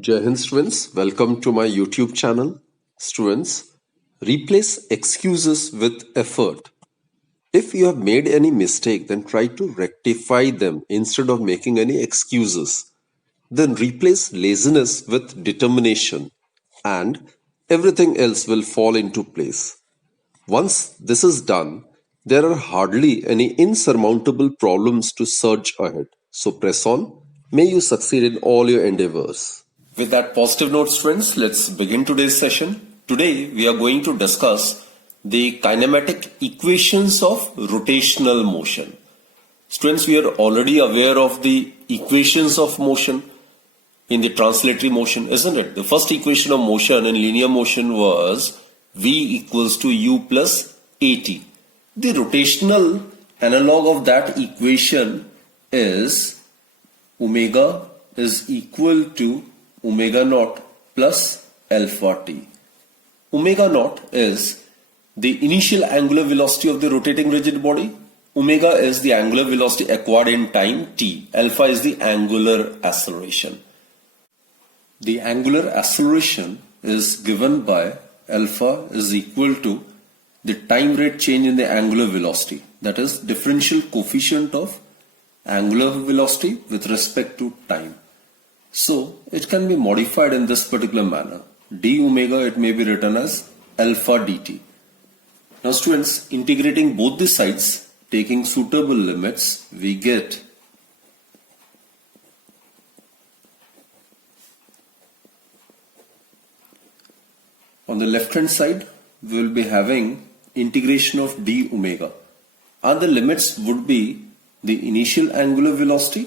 Jai Hind students, welcome to my YouTube channel. Students, replace excuses with effort. If you have made any mistake, then try to rectify them instead of making any excuses. Then replace laziness with determination, and everything else will fall into place. Once this is done, there are hardly any insurmountable problems to surge ahead. So press on. May you succeed in all your endeavors. With that positive note, students, let's begin today's session. Today, we are going to discuss the kinematic equations of rotational motion. Students, we are already aware of the equations of motion in the translatory motion, isn't it? The first equation of motion in linear motion was V equals to U plus AT. The rotational analog of that equation is omega is equal to omega naught plus alpha t. Omega naught is the initial angular velocity of the rotating rigid body. Omega is the angular velocity acquired in time t. Alpha is the angular acceleration. The angular acceleration is given by alpha is equal to the time rate change in the angular velocity. That is differential coefficient of angular velocity with respect to time. So it can be modified in this particular manner. D omega, it may be written as alpha dt. Now students, integrating both the sides, taking suitable limits, we get on the left hand side, we will be having integration of d omega. And the limits would be the initial angular velocity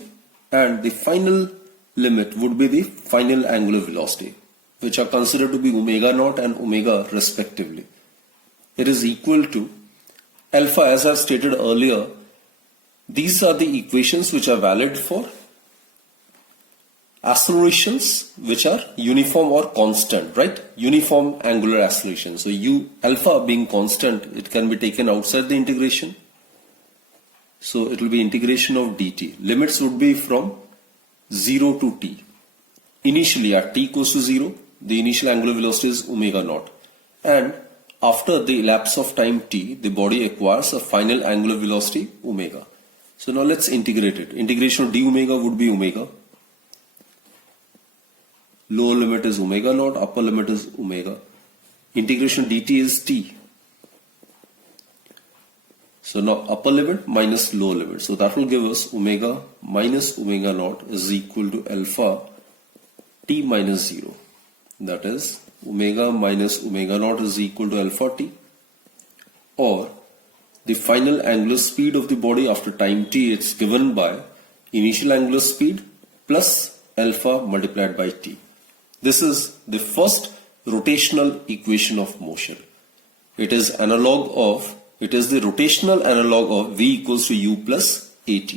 and the final limit would be the final angular velocity, which are considered to be omega naught and omega respectively. It is equal to alpha, as I stated earlier. These are the equations which are valid for accelerations which are uniform or constant, right? Uniform angular acceleration. So U alpha being constant, it can be taken outside the integration. So it will be integration of dt. Limits would be from 0 to t. Initially at t equals to 0, the initial angular velocity is omega naught. And after the elapse of time t, the body acquires a final angular velocity omega. So now let's integrate it. Integration of d omega would be omega. Lower limit is omega naught, upper limit is omega. Integration dt is t. So now upper limit minus lower limit. So that will give us omega minus omega naught is equal to alpha t minus 0. That is omega minus omega naught is equal to alpha t. Or the final angular speed of the body after time t, it's given by initial angular speed plus alpha multiplied by t. This is the first rotational equation of motion. It is the rotational analog of V equals to U plus AT.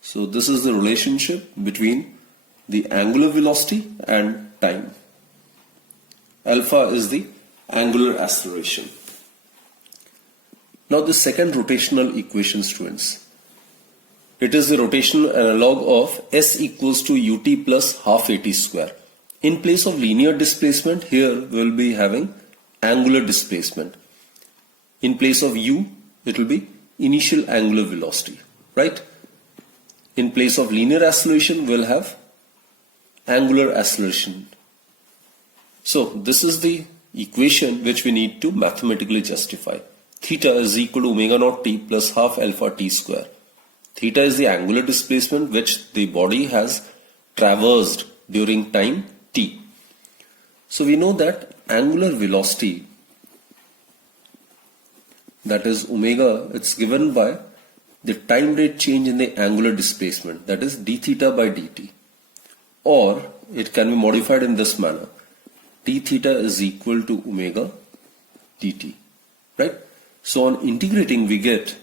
So this is the relationship between the angular velocity and time. Alpha is the angular acceleration. Now the second rotational equation, students. It is the rotational analog of S equals to ut plus half at square. In place of linear displacement, here we will be having angular displacement. In place of u, it will be initial angular velocity, right? In place of linear acceleration, we'll have angular acceleration. So this is the equation which we need to mathematically justify. Theta is equal to omega naught t plus half alpha t square. Theta is the angular displacement which the body has traversed during time t. So we know that angular velocity, that is omega, it's given by the time rate change in the angular displacement, that is d theta by dt. Or it can be modified in this manner. D theta is equal to omega dt, right? So on integrating we get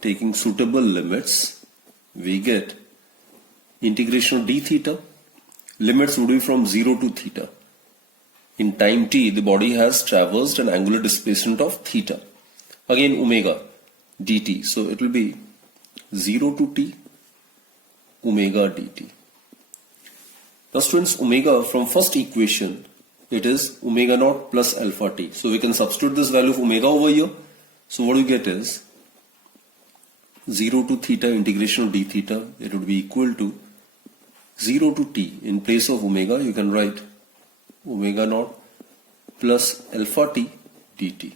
taking suitable limits, we get integration of d theta. Limits would be from 0 to theta. In time t, the body has traversed an angular displacement of theta. Again omega. dt. So it will be 0 to t omega dt. Now students, omega from first equation, it is omega naught plus alpha t. So we can substitute this value of omega over here. So what we get is 0 to theta integration of d theta, it would be equal to 0 to t. In place of omega, you can write omega naught plus alpha t dt.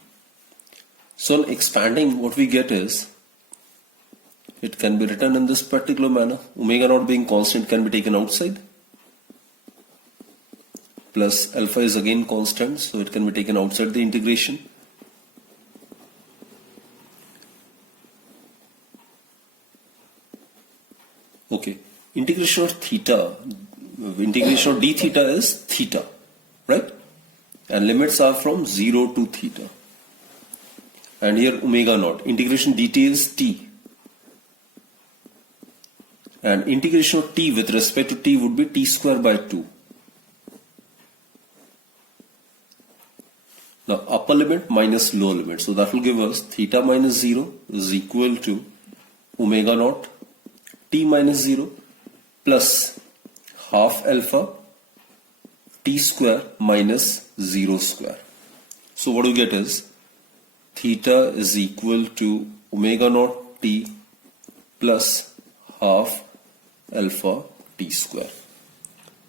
So on expanding, what we get is, it can be written in this particular manner. Omega naught being constant can be taken outside. Plus alpha is again constant, so it can be taken outside the integration. Okay, integration of theta, integration of d theta is theta, right? And limits are from 0 to theta. And here omega naught, integration dt is t. And integration of t with respect to t would be t square by 2. Now upper limit minus lower limit. So that will give us theta minus 0 is equal to omega naught t minus 0 plus half alpha t square minus 0 square. So what we get is theta is equal to omega naught t plus half alpha t square.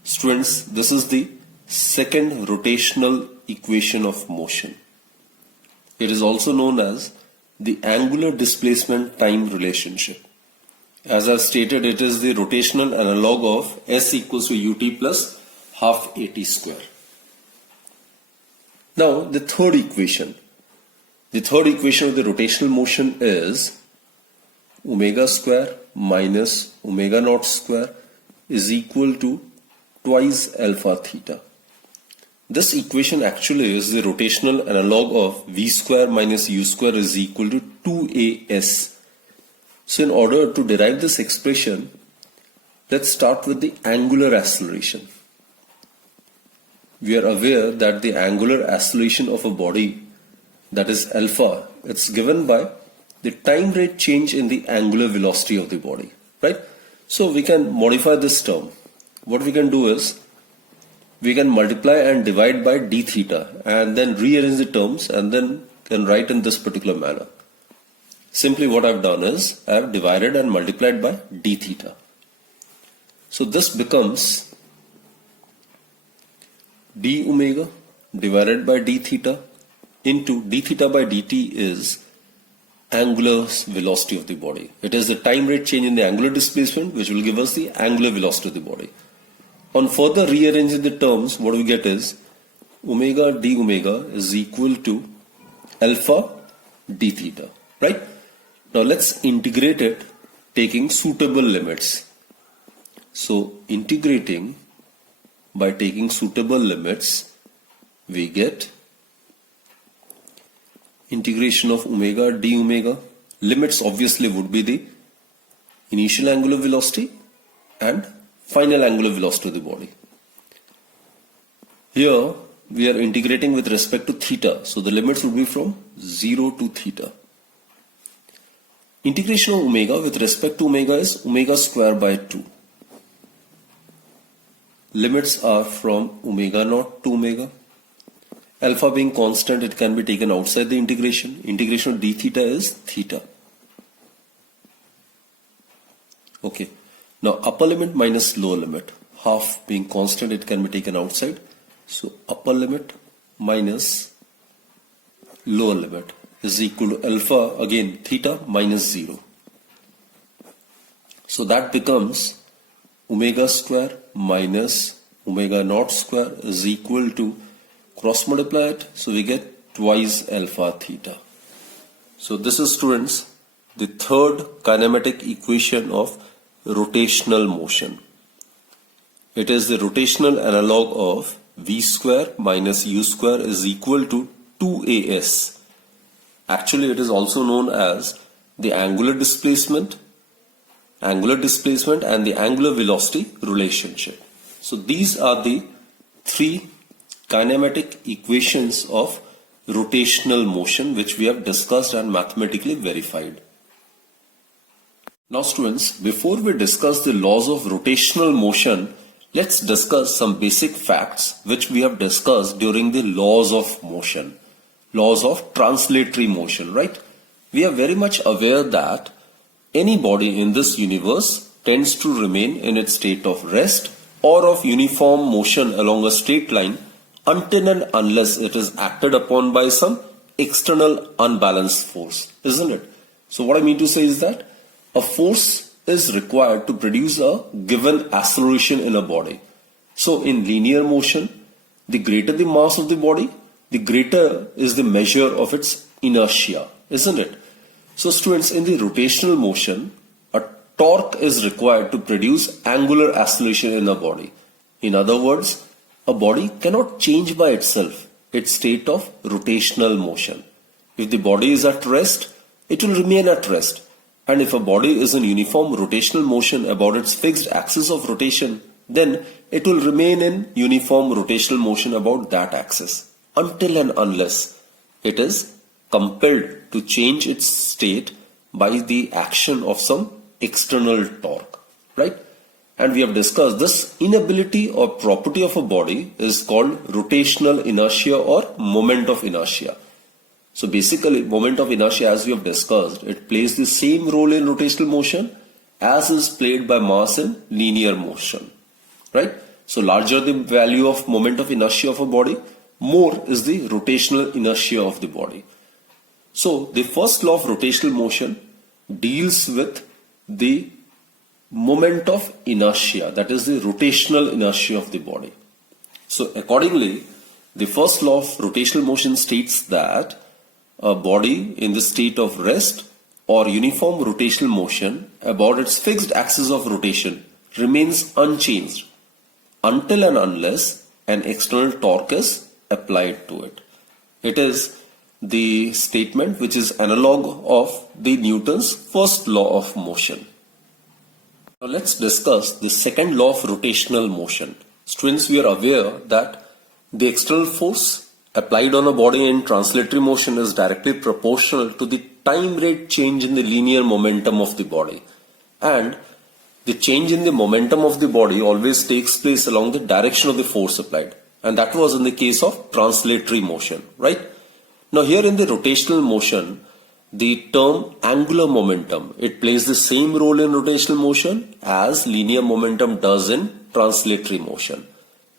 Students, this is the second rotational equation of motion. It is also known as the angular displacement time relationship. As I stated, it is the rotational analog of S equals to ut plus half at square. Now the third equation. The third equation of the rotational motion is omega square minus omega naught square is equal to twice alpha theta. This equation actually is the rotational analog of v square minus u square is equal to 2as. So in order to derive this expression, let's start with the angular acceleration. We are aware that the angular acceleration of a body, that is alpha, it's given by the time rate change in the angular velocity of the body, right? So we can modify this term. What we can do is, we can multiply and divide by d theta and then rearrange the terms and then can write in this particular manner. Simply what I've done is, I have divided and multiplied by d theta. So this becomes d omega divided by d theta into d theta by dt is angular velocity of the body. It is the time rate change in the angular displacement which will give us the angular velocity of the body. On further rearranging the terms, what we get is omega d omega is equal to alpha d theta, right? Now let's integrate it taking suitable limits. So integrating by taking suitable limits, we get integration of omega d omega. Limits obviously would be the initial angular velocity and final angular velocity of the body. Here we are integrating with respect to theta, so the limits would be from 0 to theta. Integration of omega with respect to omega is omega square by 2. Limits are from omega naught to omega. Alpha being constant, it can be taken outside the integration. Integration of d theta is theta. Okay. Now upper limit minus lower limit. Half being constant, it can be taken outside. So upper limit minus lower limit is equal to alpha, again theta minus 0. So that becomes omega square minus omega naught square is equal to, cross multiply it, so we get twice alpha theta. So this is, students, the third kinematic equation of rotational motion. It is the rotational analog of v square minus u square is equal to 2as. Actually, it is also known as the angular displacement and the angular velocity relationship. So these are the three kinematic equations of rotational motion which we have discussed and mathematically verified. Now students, before we discuss the laws of rotational motion, let's discuss some basic facts which we have discussed during the laws of motion, laws of translatory motion, right? We are very much aware that any body in this universe tends to remain in its state of rest or of uniform motion along a straight line until and unless it is acted upon by some external unbalanced force, isn't it? So what I mean to say is that a force is required to produce a given acceleration in a body. So in linear motion, the greater the mass of the body, the greater is the measure of its inertia, isn't it? So students, in the rotational motion, a torque is required to produce angular acceleration in a body. In other words, a body cannot change by itself its state of rotational motion. If the body is at rest, it will remain at rest. And if a body is in uniform rotational motion about its fixed axis of rotation, then it will remain in uniform rotational motion about that axis until and unless it is compelled to change its state by the action of some external torque, right? And we have discussed this inability or property of a body is called rotational inertia or moment of inertia. So basically, moment of inertia, as we have discussed, it plays the same role in rotational motion as is played by mass in linear motion, right? So larger the value of moment of inertia of a body, more is the rotational inertia of the body. So the first law of rotational motion deals with the moment of inertia, that is the rotational inertia of the body. So accordingly, the first law of rotational motion states that a body in the state of rest or uniform rotational motion about its fixed axis of rotation remains unchanged until and unless an external torque is applied to it. It is the statement which is analog of the Newton's first law of motion. Now let's discuss the second law of rotational motion. Students, we are aware that the external force applied on a body in translatory motion is directly proportional to the time rate change in the linear momentum of the body. And the change in the momentum of the body always takes place along the direction of the force applied. And that was in the case of translatory motion, right? Now here in the rotational motion, the term angular momentum, it plays the same role in rotational motion as linear momentum does in translatory motion.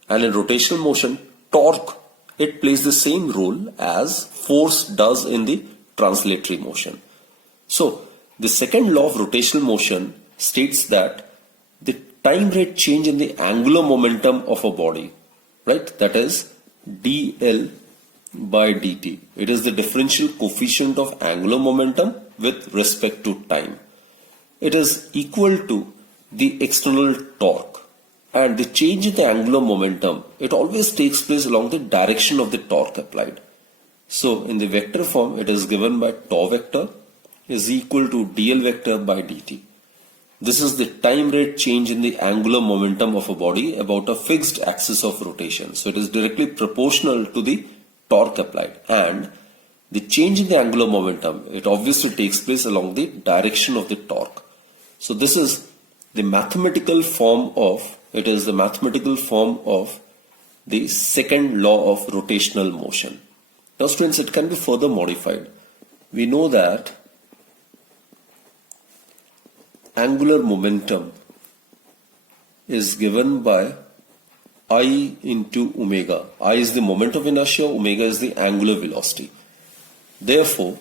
And in rotational motion, torque, it plays the same role as force does in the translatory motion. So the second law of rotational motion states that the time rate change in the angular momentum of a body, right, that is dl by dt. It is the differential coefficient of angular momentum with respect to time. It is equal to the external torque. And the change in the angular momentum, it always takes place along the direction of the torque applied. So in the vector form, it is given by tau vector is equal to dl vector by dt. This is the time rate change in the angular momentum of a body about a fixed axis of rotation. So it is directly proportional to the torque applied. And the change in the angular momentum, it obviously takes place along the direction of the torque. So this is the mathematical form of the second law of rotational motion. Now students, it can be further modified. We know that angular momentum is given by I into omega. I is the moment of inertia, omega is the angular velocity. Therefore,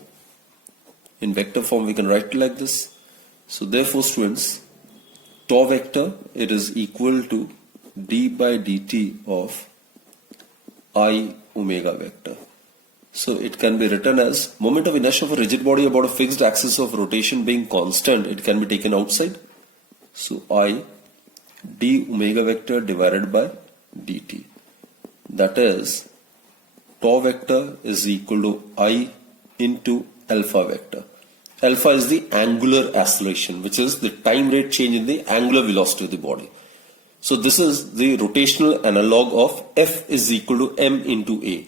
in vector form we can write it like this. So therefore students, tau vector, it is equal to d by dt of I omega vector. So it can be written as moment of inertia of a rigid body about a fixed axis of rotation being constant. It can be taken outside. So I d omega vector divided by dt. That is tau vector is equal to I into alpha vector. Alpha is the angular acceleration, which is the time rate change in the angular velocity of the body. So this is the rotational analog of F is equal to m into a.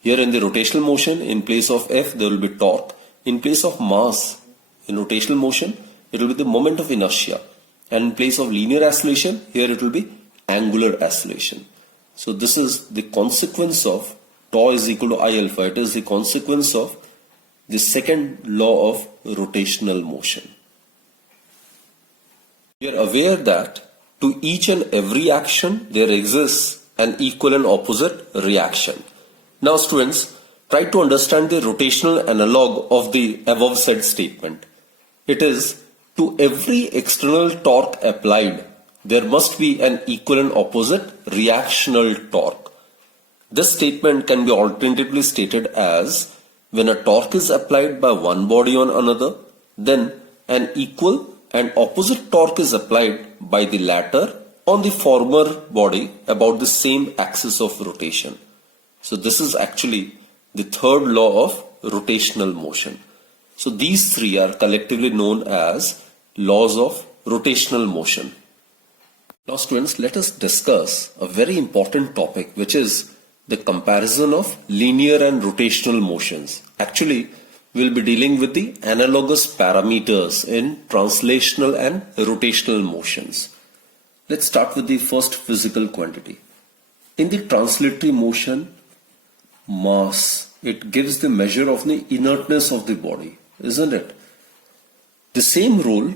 Here in the rotational motion, in place of F, there will be torque. In place of mass, in rotational motion, it will be the moment of inertia. And in place of linear acceleration, here it will be angular acceleration. So this is the consequence of tau is equal to I alpha. It is the consequence of the second law of rotational motion. We are aware that to each and every action there exists an equal and opposite reaction. Now students, try to understand the rotational analog of the above said statement. It is, to every external torque applied, there must be an equal and opposite reactional torque. This statement can be alternatively stated as, when a torque is applied by one body on another, then an equal and opposite torque is applied by the latter on the former body about the same axis of rotation. So this is actually the third law of rotational motion. So these three are collectively known as laws of rotational motion. Now students, let us discuss a very important topic, which is the comparison of linear and rotational motions. Actually, we'll be dealing with the analogous parameters in translational and rotational motions. Let's start with the first physical quantity. In the translatory motion, mass, it gives the measure of the inertness of the body, isn't it? The same role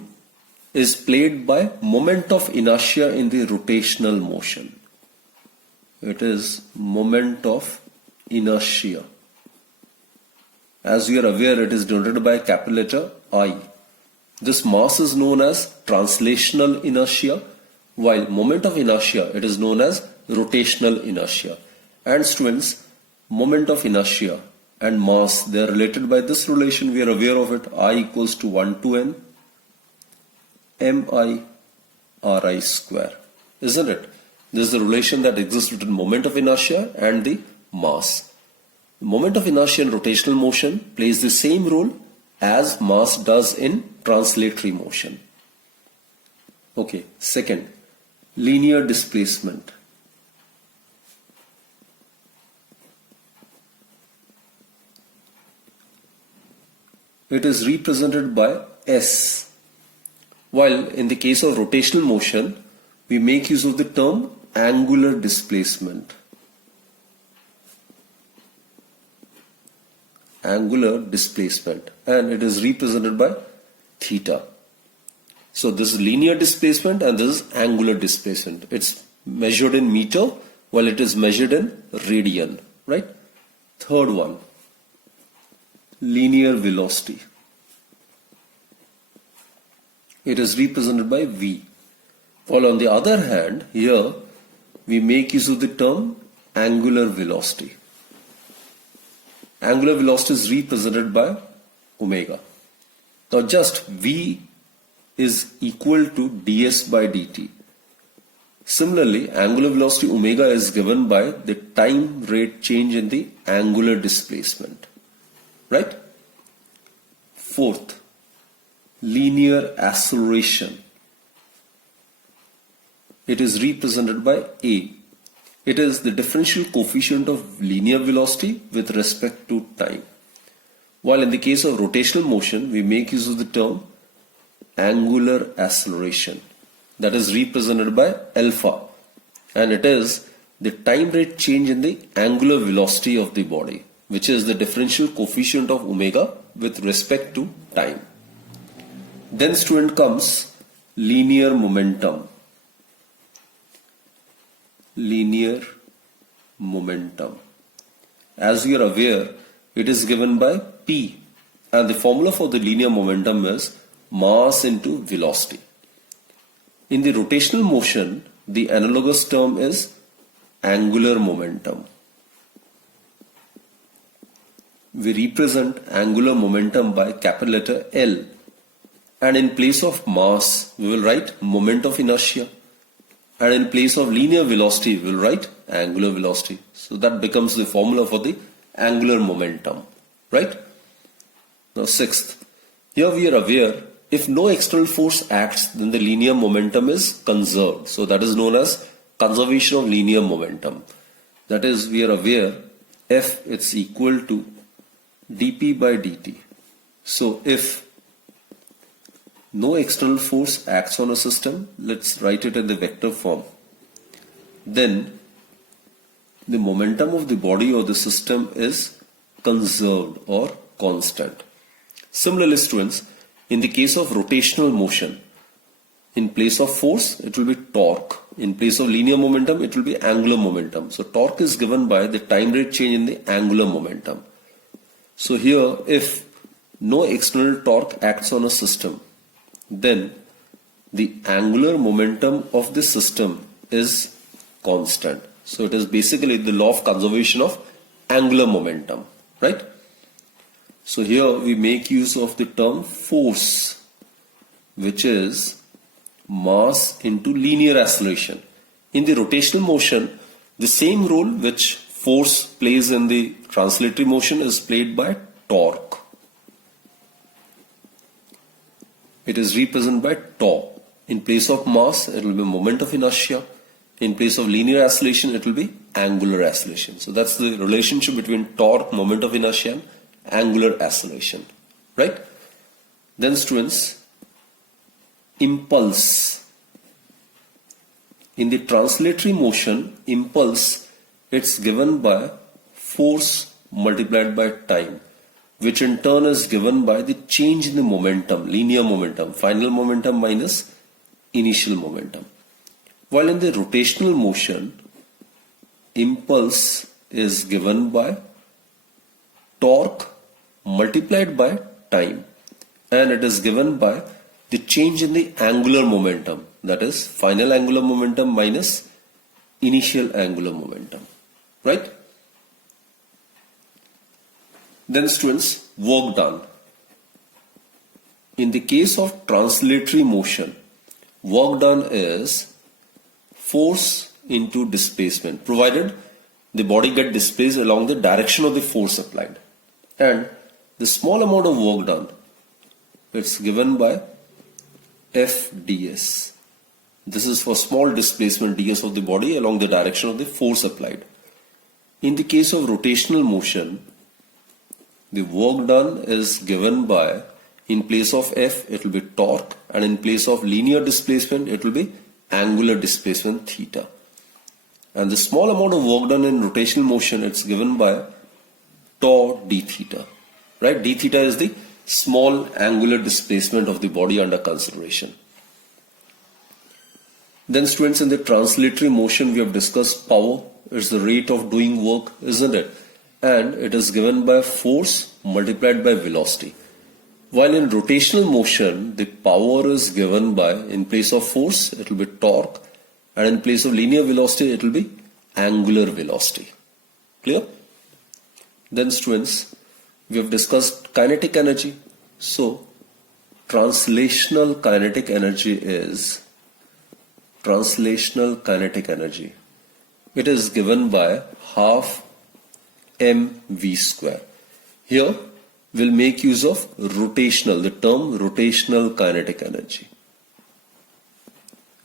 is played by moment of inertia in the rotational motion. It is moment of inertia. As you are aware, it is denoted by a capital letter I. This mass is known as translational inertia, while moment of inertia, it is known as rotational inertia. And students, moment of inertia and mass, they are related by this relation. We are aware of it. I equals to 1 to n mi ri square, isn't it? This is the relation that exists between moment of inertia and the mass. The moment of inertia in rotational motion plays the same role as mass does in translatory motion. Okay, second, linear displacement. It is represented by S. While in the case of rotational motion, we make use of the term angular displacement. Angular displacement, and it is represented by theta. So this is linear displacement and this is angular displacement. It's measured in meter while it is measured in radian, right? Third one, linear velocity. It is represented by V. While on the other hand, here we make use of the term angular velocity. Angular velocity is represented by omega. Now just V is equal to ds by dt. Similarly, angular velocity omega is given by the time rate change in the angular displacement. Right? Fourth, linear acceleration. It is represented by A. It is the differential coefficient of linear velocity with respect to time. While in the case of rotational motion, we make use of the term angular acceleration. That is represented by alpha. And it is the time rate change in the angular velocity of the body, which is the differential coefficient of omega with respect to time. Then student comes linear momentum. Linear momentum. As we are aware, it is given by P, and the formula for the linear momentum is mass into velocity. In the rotational motion, the analogous term is angular momentum. We represent angular momentum by capital letter L, and in place of mass, we will write moment of inertia. And in place of linear velocity, we will write angular velocity. So that becomes the formula for the angular momentum, right? Now sixth, here we are aware if no external force acts, then the linear momentum is conserved. So that is known as conservation of linear momentum. That is, we are aware F it's equal to dp by dt. So if no external force acts on a system, let's write it in the vector form, then the momentum of the body or the system is conserved or constant. Similarly, students, in the case of rotational motion, in place of force, it will be torque. In place of linear momentum, it will be angular momentum. So torque is given by the time rate change in the angular momentum. So here, if no external torque acts on a system, then the angular momentum of the system is constant. So it is basically the law of conservation of angular momentum, right? So here we make use of the term force, which is mass into linear acceleration. In the rotational motion, the same role which force plays in the translatory motion is played by torque. It is represented by tau. In place of mass, it will be moment of inertia. In place of linear acceleration, it will be angular acceleration. So that's the relationship between torque, moment of inertia, and angular acceleration, right? Then students, impulse. In the translatory motion, impulse, it's given by force multiplied by time, which in turn is given by the change in the momentum, linear momentum, final momentum minus initial momentum. While in the rotational motion, impulse is given by torque multiplied by time, and it is given by the change in the angular momentum, that is final angular momentum minus initial angular momentum, right? Then students, work done. In the case of translatory motion, work done is force into displacement, provided the body get displaced along the direction of the force applied. And the small amount of work done, it's given by F ds. This is for small displacement ds of the body along the direction of the force applied. In the case of rotational motion, the work done is given by, in place of F, it will be torque, and in place of linear displacement, it will be angular displacement theta. And the small amount of work done in rotational motion, it's given by tau d theta, right? D theta is the small angular displacement of the body under consideration. Then students, in the translatory motion, we have discussed power. It's the rate of doing work, isn't it? And it is given by force multiplied by velocity. While in rotational motion, the power is given by, in place of force, it will be torque, and in place of linear velocity, it will be angular velocity. Clear? Then students, we have discussed kinetic energy. So, translational kinetic energy is translational kinetic energy. It is given by half mv square. Here, we'll make use of rotational, the term rotational kinetic energy.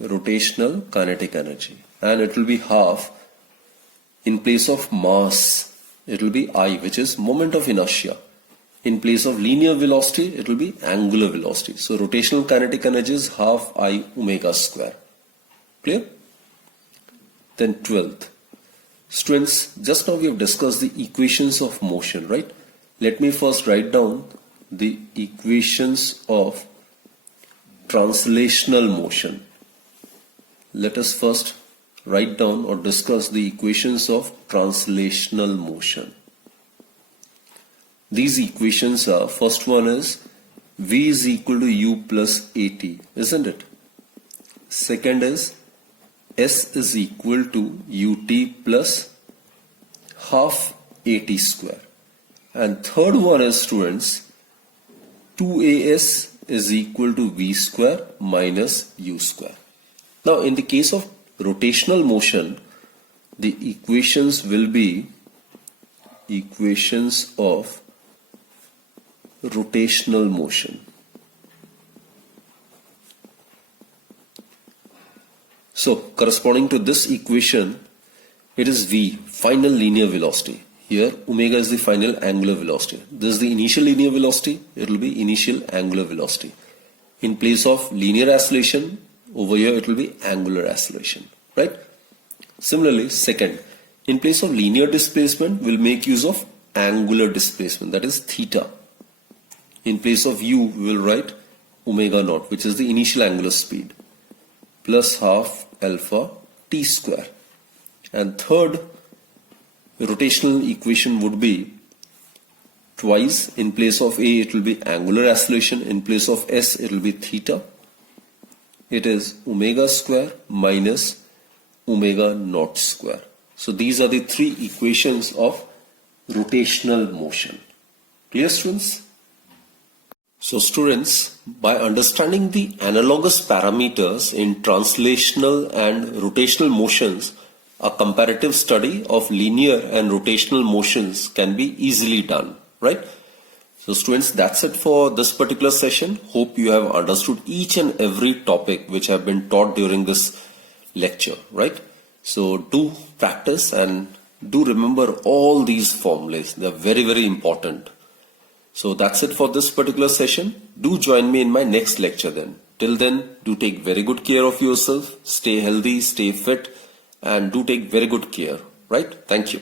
Rotational kinetic energy. And it will be half, in place of mass, it will be I, which is moment of inertia. In place of linear velocity, it will be angular velocity. So rotational kinetic energy is half I omega square. Clear? Then 12th. Students, just now we have discussed the equations of motion, right? Let me first write down the equations of translational motion. Let us first write down or discuss the equations of translational motion. These equations are, first one is V is equal to U plus AT, isn't it? Second is S is equal to UT plus half AT square. And third one is, students, 2AS is equal to V square minus U square. Now, in the case of rotational motion, the equations will be equations of rotational motion. So, corresponding to this equation, it is V, final linear velocity. Here, omega is the final angular velocity. This is the initial linear velocity. It will be initial angular velocity. In place of linear acceleration, over here it will be angular acceleration, right? Similarly, second, in place of linear displacement, we'll make use of angular displacement, that is theta. In place of u, we will write omega naught, which is the initial angular speed, plus half alpha t square. And third rotational equation would be twice, in place of a it will be angular acceleration, in place of s it will be theta. It is omega square minus omega naught square. So these are the three equations of rotational motion. Clear, students? So students, by understanding the analogous parameters in translational and rotational motions, a comparative study of linear and rotational motions can be easily done, right? So students, that's it for this particular session. Hope you have understood each and every topic which have been taught during this lecture, right? So do practice and do remember all these formulas. They're very, very important. So that's it for this particular session. Do join me in my next lecture then. Till then, do take very good care of yourself. Stay healthy, stay fit, and do take very good care, right? Thank you.